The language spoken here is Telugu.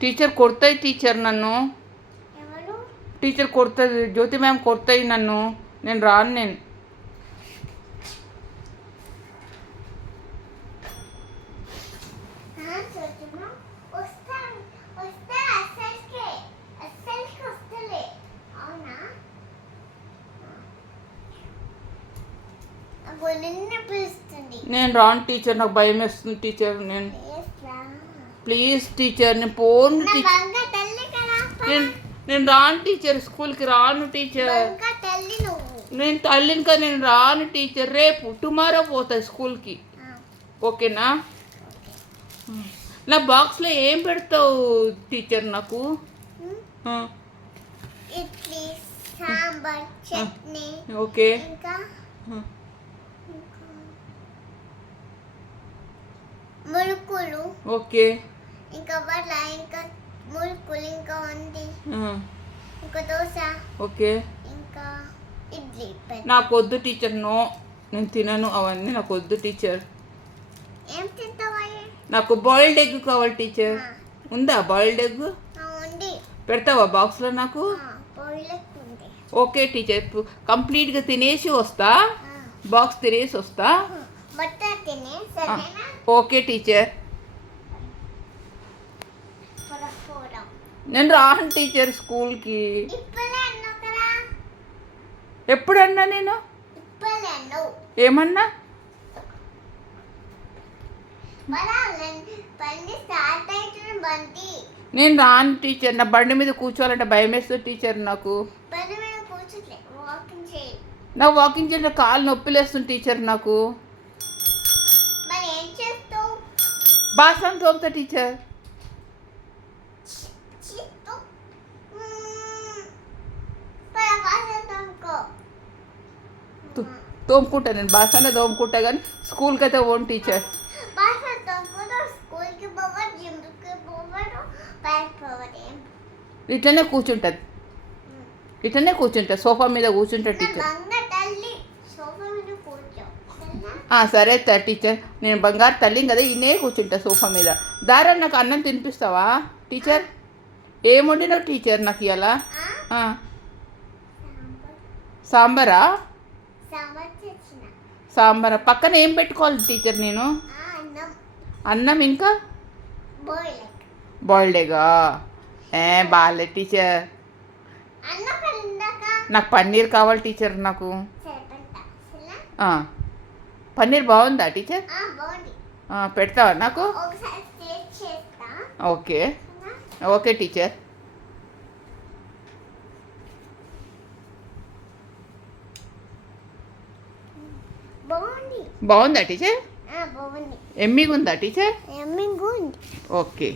టీచర్ కొడతాయి టీచర్ నన్ను. టీచర్ కొడుతుంది, జ్యోతి మ్యామ్ కొడతాయి నన్ను. నేను రాను. నేను నేను రాను టీచర్, నాకు భయం వేస్తుంది టీచర్. నేను ప్లీజ్ టీచర్, నేను పోను టీచర్. నేను రాను టీచర్, స్కూల్కి రాను టీచర్. నేను తల్లిని కదా, నేను రాను టీచర్. రేపు టుమారో పోతా స్కూల్కి, ఓకేనా? నా బాక్స్లో ఏం పెడతావు టీచర్ నాకు? ఇడ్లీ, సాంబార్, చట్నీ. ఓకే. మురుకులు. ఓకే. ఇంకా వడ, ఇంకా మురుకులు, ఇంకా వండి, ఇంకా దోశ. ఓకే. ఇంకా ఇడ్లీ. నాకు వద్దు టీచర్, నో, నేను తినను అవన్నీ. నాకు వద్దు టీచర్. ఏం తింటావా? నాకు బాయిల్డ్ ఎగ్ కావాలి టీచర్. ఉందా బాయిల్డ్ ఎగ్? పెడతావా బాక్స్లో నాకు? ఓకే టీచర్, కంప్లీట్గా తినేసి వస్తా, బాక్స్ తినేసి వస్తా. Okay teacher. నేను రాను టీచర్ స్కూల్కి. ఎప్పుడన్నా నేను ఏమన్నా? నేను రాను టీచర్. నా బండి మీద కూర్చోవాలంటే భయం వేస్తుంది టీచర్ నాకు. నాకు వాకింగ్ చేసిన కాలు నొప్పిలేస్తుంది టీచర్ నాకు. బాసన్ తోముతా టీచర్. తోముకుంటా, నేను బాసనే తోముకుంటా, కానీ స్కూల్కి అయితే ఓన్ టీచర్. ఇట్లనే కూర్చుంటుంది, ఇట్లనే కూర్చుంటా, సోఫా మీద కూర్చుంటా టీచర్. సరే టీచర్, నేను బంగారు తల్లి కదా, ఇన్నే కూర్చుంటా సోఫా మీద. దారా నాకు అన్నం తినిపిస్తావా టీచర్? ఏం వండినావు టీచర్ నాకు ఇలా? సాంబారా? సాంబారా. పక్కన ఏం పెట్టుకోవాలి టీచర్ నేను? అన్నం, ఇంకా బాయిల్డ్ ఎగ్గా? బాగాలే టీచర్. నాకు పన్నీర్ కావాలి టీచర్ నాకు. పన్నీర్ బాగుందా టీచర్? పెడతావా నాకు? ఓకే. Okay teacher. బాగుందా టీచర్? ఎమ్మిగా ఉందా టీచర్? ఓకే.